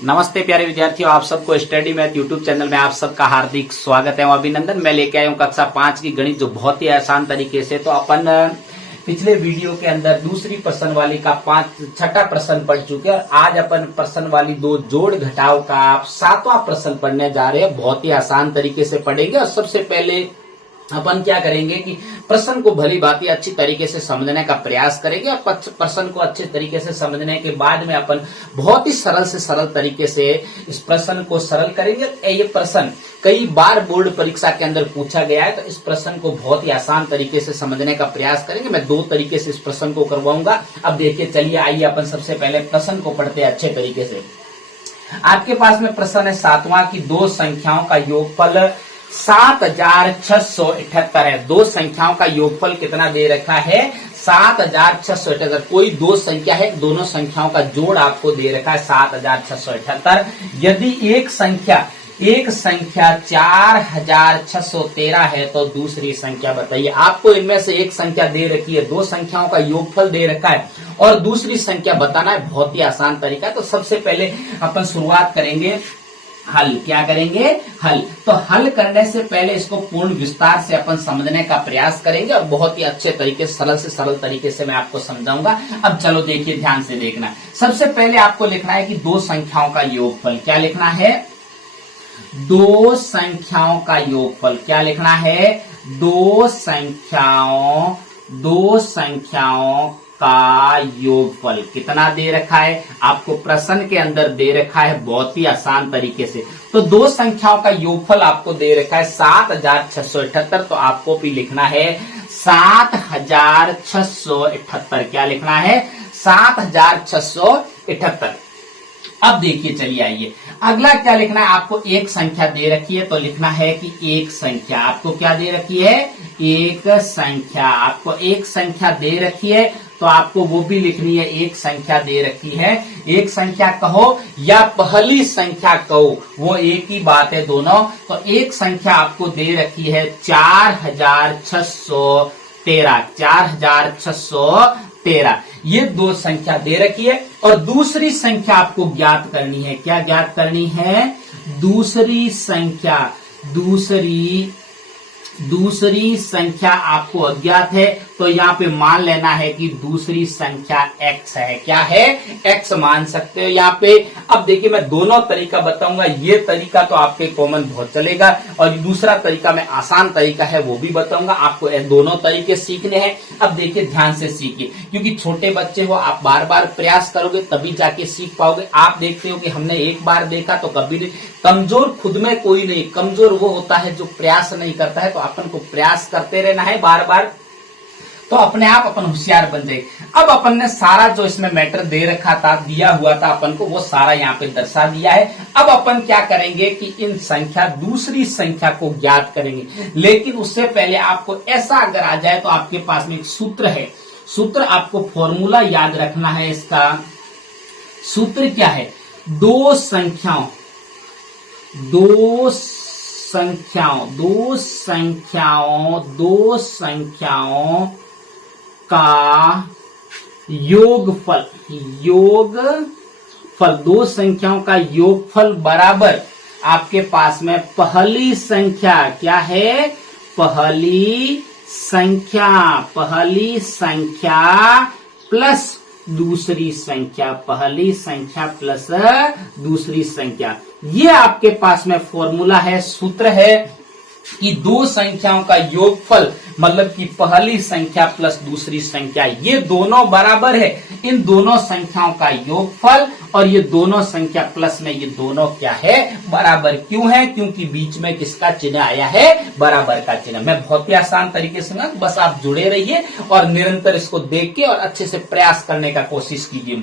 नमस्ते प्यारे विद्यार्थियों, आप सबको स्टडी मैथ यूट्यूब चैनल में आप सबका हार्दिक स्वागत है और अभिनंदन। मैं लेके आया हूँ कक्षा 5 की गणित, जो बहुत ही आसान तरीके से। तो अपन पिछले वीडियो के अंदर दूसरी प्रश्न वाली का छठा प्रश्न पढ़ चुके हैं और आज अपन प्रश्न वाली दो जोड़ घटाव का 7वां प्रश्न पढ़ने जा रहे हैं। बहुत ही आसान तरीके से पढ़ेंगे और सबसे पहले अपन क्या करेंगे कि प्रश्न को भली भांति अच्छी तरीके से समझने का प्रयास करेंगे और प्रश्न को अच्छे तरीके से समझने के बाद में अपन बहुत ही सरल से सरल तरीके से इस प्रश्न को सरल करेंगे। ये प्रश्न कई बार बोर्ड परीक्षा के अंदर पूछा गया है, तो इस प्रश्न को बहुत ही आसान तरीके से समझने का प्रयास करेंगे। मैं दो तरीके से इस प्रश्न को करवाऊंगा। अब देखिए, चलिए आइए अपन सबसे पहले प्रश्न को पढ़ते हैं अच्छे तरीके से। आपके पास में प्रश्न है 7वां की दो संख्याओं का योगफल 7678 है। दो संख्याओं का योगफल कितना दे रखा है? 7678। कोई दो संख्या है, दोनों संख्याओं का जोड़ आपको दे रखा है 7678। यदि एक संख्या 4613 है तो दूसरी संख्या बताइए। आपको इनमें से एक संख्या दे रखी है, दो संख्याओं का योगफल दे रखा है और दूसरी संख्या बताना है। बहुत ही आसान तरीका है। तो सबसे पहले अपन शुरुआत करेंगे हल। क्या करेंगे? हल। तो हल करने से पहले इसको पूर्ण विस्तार से अपन समझने का प्रयास करेंगे और बहुत ही अच्छे तरीके से सरल तरीके से मैं आपको समझाऊंगा। अब चलो देखिए, ध्यान से देखना। सबसे पहले आपको लिखना है कि दो संख्याओं का योगफल। क्या लिखना है? दो संख्याओं का योगफल। क्या लिखना है? दो संख्याओं का योगफल कितना दे रखा है? आपको प्रश्न के अंदर दे रखा है बहुत ही आसान तरीके से। तो दो संख्याओं का योगफल आपको दे रखा है 7678। तो आपको भी लिखना है 7678। क्या लिखना है? 7678। अब देखिए, चलिए आइए अगला क्या लिखना है। आपको एक संख्या दे रखी है तो लिखना है कि एक संख्या। आपको क्या दे रखी है? एक संख्या। आपको एक संख्या दे रखी है तो आपको वो भी लिखनी है। एक संख्या दे रखी है, एक संख्या कहो या पहली संख्या कहो, वो एक ही बात है दोनों। तो एक संख्या आपको दे रखी है 4613। 4613 ये दो संख्या दे रखी है और दूसरी संख्या आपको ज्ञात करनी है। क्या ज्ञात करनी है? दूसरी संख्या आपको अज्ञात है, तो यहाँ पे मान लेना है कि दूसरी संख्या x है। क्या है? x मान सकते हो यहाँ पे। अब देखिए, मैं दोनों तरीका बताऊंगा। ये तरीका तो आपके कॉमन बहुत चलेगा और दूसरा तरीका मैं आसान तरीका है वो भी बताऊंगा। आपको दोनों तरीके सीखने हैं। अब देखिए, ध्यान से सीखिए, क्योंकि छोटे बच्चे हो, आप बार बार प्रयास करोगे तभी जाके सीख पाओगे। आप देखते हो कि हमने एक बार देखा तो कभी नहीं। कमजोर खुद में कोई नहीं, कमजोर वो होता है जो प्रयास नहीं करता है। तो अपन को प्रयास करते रहना है बार बार, तो अपने आप अपन होशियार बन जाएंगे। अब अपन ने सारा जो इसमें मैटर दे रखा था, दिया हुआ था अपन को, वो सारा यहाँ पे दर्शा दिया है। अब अपन क्या करेंगे कि इन दूसरी संख्या को ज्ञात करेंगे। लेकिन उससे पहले आपको ऐसा अगर आ जाए तो आपके पास में एक सूत्र है। सूत्र आपको फॉर्मूला याद रखना है। इसका सूत्र क्या है? दो संख्याओं का योगफल। दो संख्याओं का योगफल बराबर आपके पास में पहली संख्या। क्या है? पहली संख्या प्लस दूसरी संख्या। पहली संख्या प्लस दूसरी संख्या, ये आपके पास में फॉर्मूला है, सूत्र है कि दो संख्याओं का योगफल मतलब कि पहली संख्या प्लस दूसरी संख्या, ये दोनों बराबर है। इन दोनों संख्याओं का योगफल और ये दोनों संख्या प्लस में ये दोनों क्या है? बराबर। क्यों है? क्योंकि बीच में किसका चिन्ह आया है? बराबर का चिन्ह। मैं बहुत ही आसान तरीके से, बस आप जुड़े रहिए और निरंतर इसको देख के और अच्छे से प्रयास करने का कोशिश कीजिए।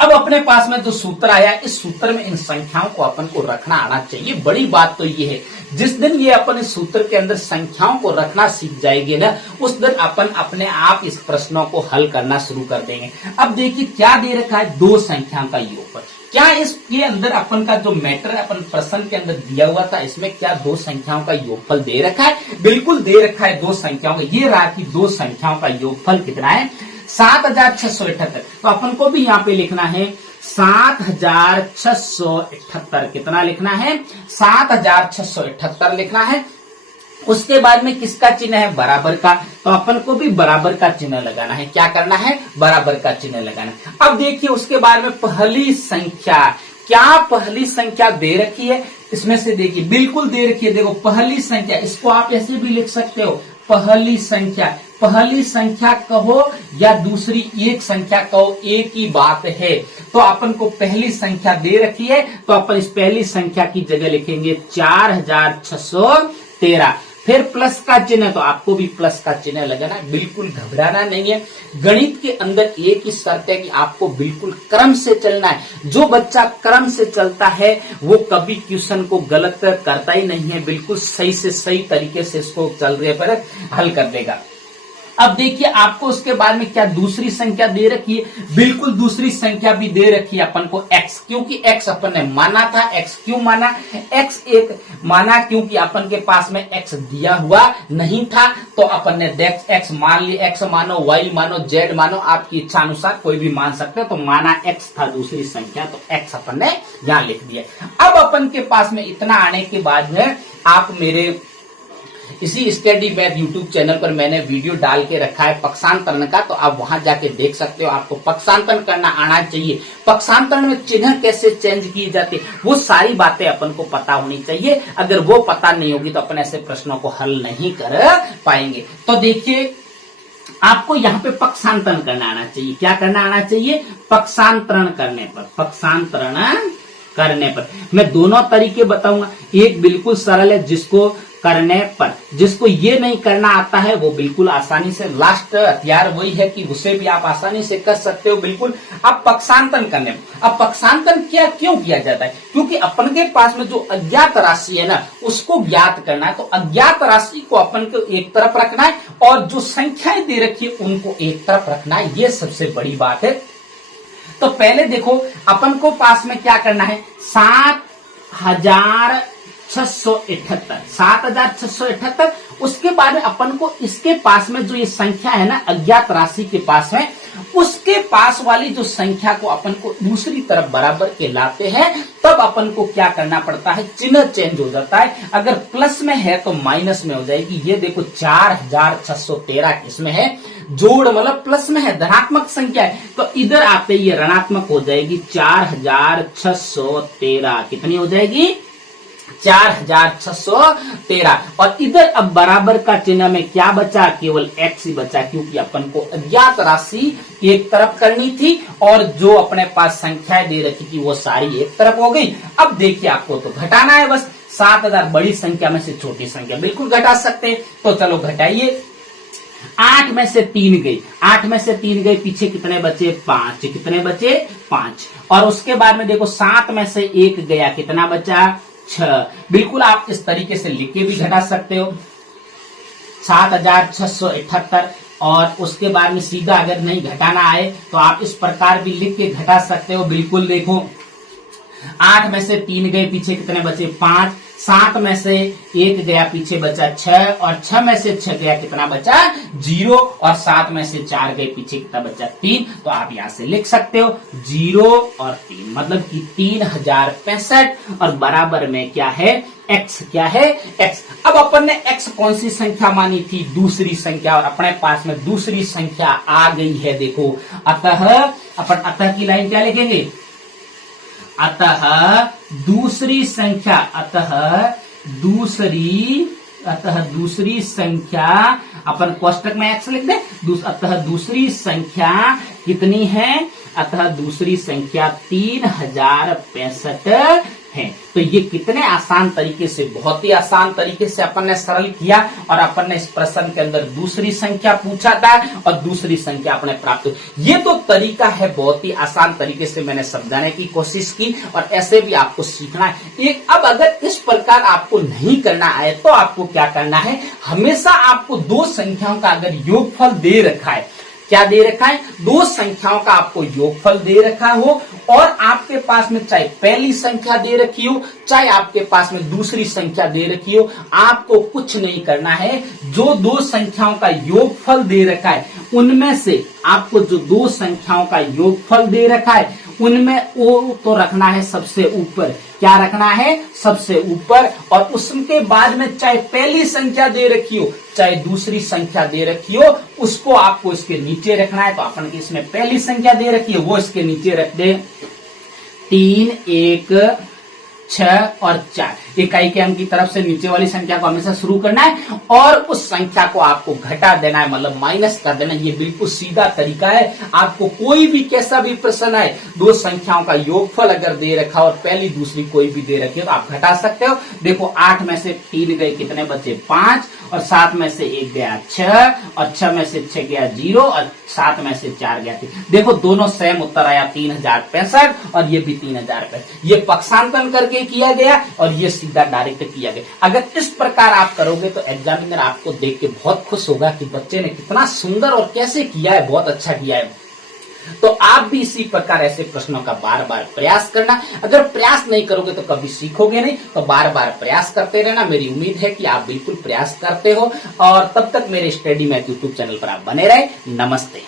अब अपने पास में जो सूत्र आया, इस सूत्र में इन संख्याओं को अपन को रखना आना चाहिए। बड़ी बात तो ये है, जिस दिन ये अपन इस सूत्र के अंदर संख्याओं को रखना सीख जाएंगे ना, उस दिन अपन अपने आप इस प्रश्नों को हल करना शुरू कर देंगे। अब देखिए क्या दे रखा है? दो संख्याओं का योगफल। क्या इसके अंदर अपन का जो मैटर अपन प्रश्न के अंदर दिया हुआ था, इसमें क्या दो संख्याओं का योगफल दे रखा है? बिल्कुल दे रखा है दो संख्याओं का। ये रहा कि दो संख्याओं का योगफल कितना है? 7678। तो अपन को भी यहाँ पे लिखना है 7678 कितना लिखना है? 7678 लिखना है। उसके बाद में किसका चिन्ह है? बराबर का। तो अपन को भी बराबर का चिन्ह लगाना है। क्या करना है? बराबर का चिन्ह लगाना है। अब देखिए उसके बाद में पहली संख्या, क्या पहली संख्या दे रखी है? इसमें से देखिए बिल्कुल दे रखी है। देखो पहली संख्या, इसको आप ऐसे भी लिख सकते हो, पहली संख्या। पहली संख्या कहो या दूसरी एक संख्या कहो, एक ही बात है। तो अपन को पहली संख्या दे रखी है, तो अपन इस पहली संख्या की जगह लिखेंगे 4613। फिर प्लस का चिन्ह, तो आपको भी प्लस का चिन्ह लगाना है, बिल्कुल घबराना नहीं है। गणित के अंदर एक ही शर्त है कि आपको बिल्कुल क्रम से चलना है। जो बच्चा क्रम से चलता है वो कभी क्वेश्चन को गलत करता ही नहीं है, बिल्कुल सही से सही तरीके से इसको चल रहे पर हल कर देगा। अब देखिए आपको उसके बाद में क्या दूसरी संख्या दे रखी है? बिल्कुल दूसरी संख्या भी दे रखी है अपन को x, क्योंकि x अपन ने माना था। x क्यों माना? x एक माना क्योंकि अपन के पास में x दिया हुआ नहीं था, तो अपन ने x मान लिया। x मानो, y मानो, z मानो, आपकी इच्छा अनुसार कोई भी मान सकते हो। तो माना x था दूसरी संख्या, तो x अपन ने यहां लिख दिया। अब अपन के पास में इतना आने के बाद में आप मेरे इसी स्टडी मैथ यूट्यूब चैनल पर मैंने वीडियो डाल के रखा है पक्षांतरण का, तो आप वहां जाके देख सकते हो। आपको पक्षांतरण करना आना चाहिए। पक्षांतरण में चिन्ह कैसे चेंज किए जाते, वो सारी बातें अपन को पता होनी चाहिए। अगर वो पता नहीं होगी तो अपन ऐसे प्रश्नों को हल नहीं कर पाएंगे। तो देखिए आपको यहाँ पे पक्षांतरण करना आना चाहिए। क्या करना आना चाहिए? पक्षांतरण करने पर, पक्षांतरण करने पर मैं दोनों तरीके बताऊंगा। एक बिल्कुल सरल है जिसको करने पर, जिसको ये नहीं करना आता है वो बिल्कुल आसानी से, लास्ट हथियार वही है कि उसे भी आप आसानी से कर सकते हो बिल्कुल। अब पक्षांतरण करने, अब पक्षांतरण क्यों किया जाता है? क्योंकि अपन के पास में जो अज्ञात राशि है ना उसको ज्ञात करना है। तो अज्ञात राशि को अपन को एक तरफ रखना है और जो संख्याएं दे रखी है उनको एक तरफ रखना है। ये सबसे बड़ी बात है। तो पहले देखो अपन को पास में क्या करना है? 7678। उसके बाद में अपन को इसके पास में जो ये संख्या है ना अज्ञात राशि के पास में, उसके पास वाली जो संख्या को अपन को दूसरी तरफ बराबर के लाते हैं, तब अपन को क्या करना पड़ता है? चिन्ह चेंज हो जाता है। अगर प्लस में है तो माइनस में हो जाएगी। ये देखो 4613 इसमें है, जोड़ मतलब प्लस में है, धनात्मक संख्या है, तो इधर आते ये ऋणात्मक हो जाएगी। 4613 कितनी हो जाएगी? 4613। और इधर अब बराबर का चिन्ह में क्या बचा? केवल x ही बचा, क्योंकि अपन को अज्ञात राशि एक तरफ करनी थी और जो अपने पास संख्याएं दे रखी थी वो सारी एक तरफ हो गई। अब देखिए आपको तो घटाना है बस। 7000 बड़ी संख्या में से छोटी संख्या बिल्कुल घटा सकते हैं, तो चलो घटाइए। 8 में से 3 गई, 8 में से 3 गई, पीछे कितने बचे? 5। कितने बचे? 5। और उसके बाद में देखो 7 में से 1 गया, कितना बचा? 6। बिल्कुल आप इस तरीके से लिख के भी घटा सकते हो 7678। और उसके बाद में सीधा अगर नहीं घटाना आए तो आप इस प्रकार भी लिख के घटा सकते हो। बिल्कुल देखो 8 में से 3 गए, पीछे कितने बचे? 5। 7 में से 1 गया, पीछे बचा 6। और 6 में से 6 गया, कितना बचा? 0। और 7 में से 4 गए, पीछे कितना बचा? 3। तो आप यहां से लिख सकते हो 0 और 3, मतलब कि 3065। और बराबर में क्या है? x। क्या है? x। अब अपन ने x कौन सी संख्या मानी थी? दूसरी संख्या, और अपने पास में दूसरी संख्या आ गई है। देखो अतः अपन अतः की लाइन क्या लिखेंगे? अतः दूसरी संख्या, अतः दूसरी संख्या अपन कोष्टक में x लिख दे। अतः दूसरी संख्या कितनी है? अतः दूसरी संख्या 3065 है। तो ये कितने आसान तरीके से, बहुत ही आसान तरीके से अपन ने सरल किया। और अपन ने इस प्रश्न के अंदर दूसरी संख्या पूछा था और दूसरी संख्या अपने प्राप्त हुई। ये तो तरीका है, बहुत ही आसान तरीके से मैंने समझाने की कोशिश की, और ऐसे भी आपको सीखना है। एक अब अगर इस प्रकार आपको नहीं करना आए तो आपको क्या करना है? हमेशा आपको दो संख्याओं का अगर योगफल दे रखा है, क्या दे रखा है? दो संख्याओं का आपको योगफल दे रखा हो, और आपके पास में चाहे पहली संख्या दे रखी हो, चाहे आपके पास में दूसरी संख्या दे रखी हो, आपको कुछ नहीं करना है। जो दो संख्याओं का योगफल दे रखा है उनमें से आपको जो दो संख्याओं का योगफल दे रखा है उनमें वो तो रखना है सबसे ऊपर। क्या रखना है? सबसे ऊपर। और उसके बाद में चाहे पहली संख्या दे रखी हो चाहे दूसरी संख्या दे रखी हो उसको आपको इसके नीचे रखना है। तो अपन इसमें पहली संख्या दे रखी है वो इसके नीचे रख दे। 3, 1, 6 और 4 इकाई के अंक की तरफ से नीचे वाली संख्या को हमेशा शुरू करना है और उस संख्या को आपको घटा देना है, मतलब माइनस कर देना है। ये बिल्कुल सीधा तरीका है। आपको कोई भी कैसा भी प्रश्न आए, दो संख्याओं का योगफल अगर दे रखा और पहली दूसरी कोई भी दे रखी है तो आप घटा सकते हो। देखो 8 में से 3 गए, कितने बचे? 5, और 7 में से 1 गया 6, और 6 में से 6 गया 0, और 7 में से 4 गया 3। देखो दोनों सेम उत्तर आया 3065, और ये भी 3065। ये पक्षांतरण करके किया गया और ये सीधा डायरेक्ट किया गया। अगर इस प्रकार आप करोगे तो एग्जामिनर आपको देख के बहुत खुश होगा कि बच्चे ने कितना सुंदर और कैसे किया है, बहुत अच्छा किया है। तो आप भी इसी प्रकार ऐसे प्रश्नों का बार बार प्रयास करना। अगर प्रयास नहीं करोगे तो कभी सीखोगे नहीं, तो बार बार प्रयास करते रहना। मेरी उम्मीद है कि आप बिल्कुल प्रयास करते हो। और तब तक मेरे स्टडी मैथ यूट्यूब चैनल पर आप बने रहे। नमस्ते।